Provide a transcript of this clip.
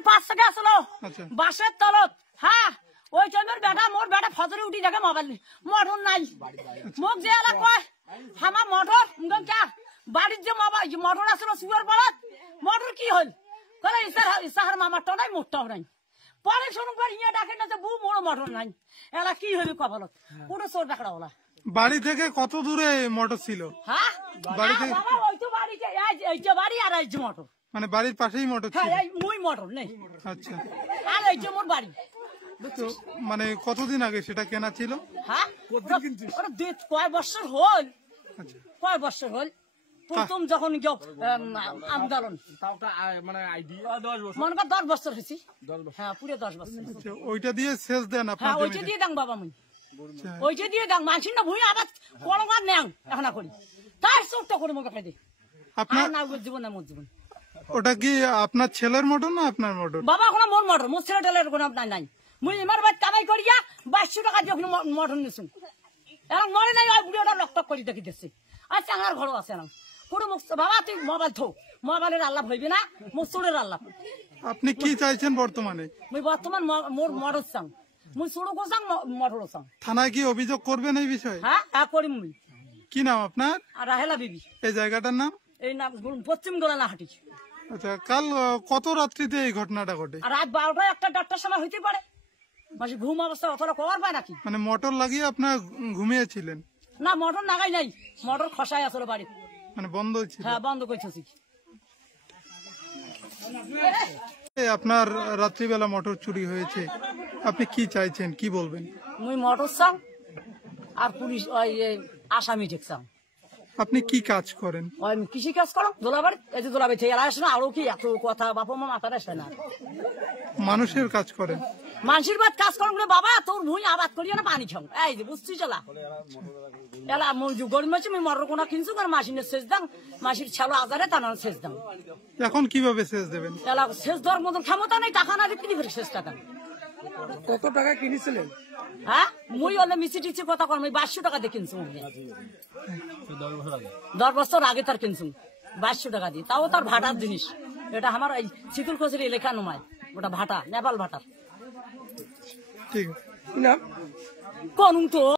বাড়ির পাঁচ থেকে আসলো আচ্ছা। বাসের তলত। হ্যাঁ ওই টাইমের বেটা মোর বেটা ফজরে উঠি দেখে মোবাইল মোটর নাই। মোক যে এলা কয় আমার মোটর ক্যা বাড়ির যে মোবাইল মোটর আসলো সুয়ার পাড়াত মোটর কি হল কলে ইসাহার মামার তো নাই মোটটাও নাই। পরে শুনুন পর ইয়ে ডাকে না যে বউ মোর মোটর নাই। এলা কি হইল কপালত পুরো চোর ডাকড়া ওলা। বাড়ি থেকে কত দূরে মোটর ছিল? হ্যাঁ বাড়ি থেকে বাবা ওই তো বাড়িতে এই যে বাড়ি আর এই যে মোটর। মানে বাড়ির পাশেই মোটর ছিল? হ্যাঁ এই মুই মোটর নেই। আচ্ছা। আর এই যে মোর বাড়ি। তো মানে কতদিন আগে সেটা কেনা ছিল? হ্যাঁ কয় বছর হল, আচ্ছা। কয় বছর হল প্রথম যখন আন্দোলন মনে কর 10 বছর হয়েছি। হ্যাঁ পুরো 10 বছর। আচ্ছা, ওইটা দিয়ে সেচ দেন হ্যাঁ আপনার ওইটা জমিতে? দিয়ে দাং বাবা মুই আচ্ছা। ওইটা দিয়ে দাং মানছি না ভুই আবার কলমার নেও এখন করি তাই চোখটা করে মুখে খাই দিই। আপনার না জীবন না মোর জীবন। ওটা কি আপনার ছেলের মোটর না আপনার মোটর? বাবা কোনো মোর মোটর মোর ছেলে টেলের কোনো নাই। মুই এমার বাদ কামাই করিয়া 2200 টাকা দিয়ে মোটর নিছুন। এখন মরে নাই ওই বুড়িটা লকটক করে দেখি দিচ্ছে। আর চাঙার ঘরও আছে না পুরো মুখ। বাবা তুই মোবাইল থো, মোবাইলের আল্লাহ হইবে না মোর চোরের আল্লাহ। আপনি কি চাইছেন বর্তমানে? মুই বর্তমান মোর মোটর চাং, মুই চোরকো চাং মোটরও চাং। থানায় কি অভিযোগ করবেন এই বিষয়ে? হ্যাঁ হ্যাঁ করি মুই। কি নাম আপনার? আর রাহেলা বিবি। এই জায়গাটার নাম? এই নাম পশ্চিম গোলানা হাটি। আচ্ছা, কাল কত রাত্রিতে এই ঘটনাটা ঘটে? আর রাত 12টা 1টা সময় হইতে পারে। মাসে ঘুম অবস্থা অতটা কবার পায় নাকি? মানে মোটর লাগিয়ে আপনার ঘুমিয়েছিলেন? না মোটর নাগাই নাই, মোটর খসাই আসলে বাড়ি। মানে বন্ধ ছিল? হ্যাঁ বন্ধ করতেছি। আপনার রাত্রিবেলা মোটর চুরি হয়েছে, আপনি কি চাইছেন, কি বলবেন? মুই মোটর চাং আর পুলিশ ওই আসামি দেখছাম। আপনি কি কাজ করেন? ওই কৃষি কাজ করো দোলাবাড়ি। এই যে দোলাবাড়ি থেকে এলা আসে না আরো কি এত কথা বাপা মা মাথার আসে না। মানুষের কাজ করেন? মানুষের বাদ কাজ করো বাবা তোর ভুঁই আবাদ করিও না পানি খাও। এই যে বুঝছিস এলা এলা গরিব মাছি মুই মটর কোনা কিনছু আর মাসিনের সেচ দাম মাসির ছেলো আজারে তা না সেচ দাম। এখন কিভাবে সেচ দেবেন? এলা সেচ দেওয়ার মতন ক্ষমতা নেই, টাকা না বিক্রি করে সেচ টাকা। কত টাকা কিনেছিলেন? হ্যাঁ মুই হলে মিছি টিচি কথা কর 2200 টাকা দিয়ে কিনছু। 10 বছর আগে তার কিনছু 2200 টাকা দিয়ে, তাও তার ভাটার জিনিস। এটা আমার এই শীতল কচুরি লেখা নমায়, ওটা ভাটা নেপাল ভাটার। ঠিক আছে। কি নাম? কোন তো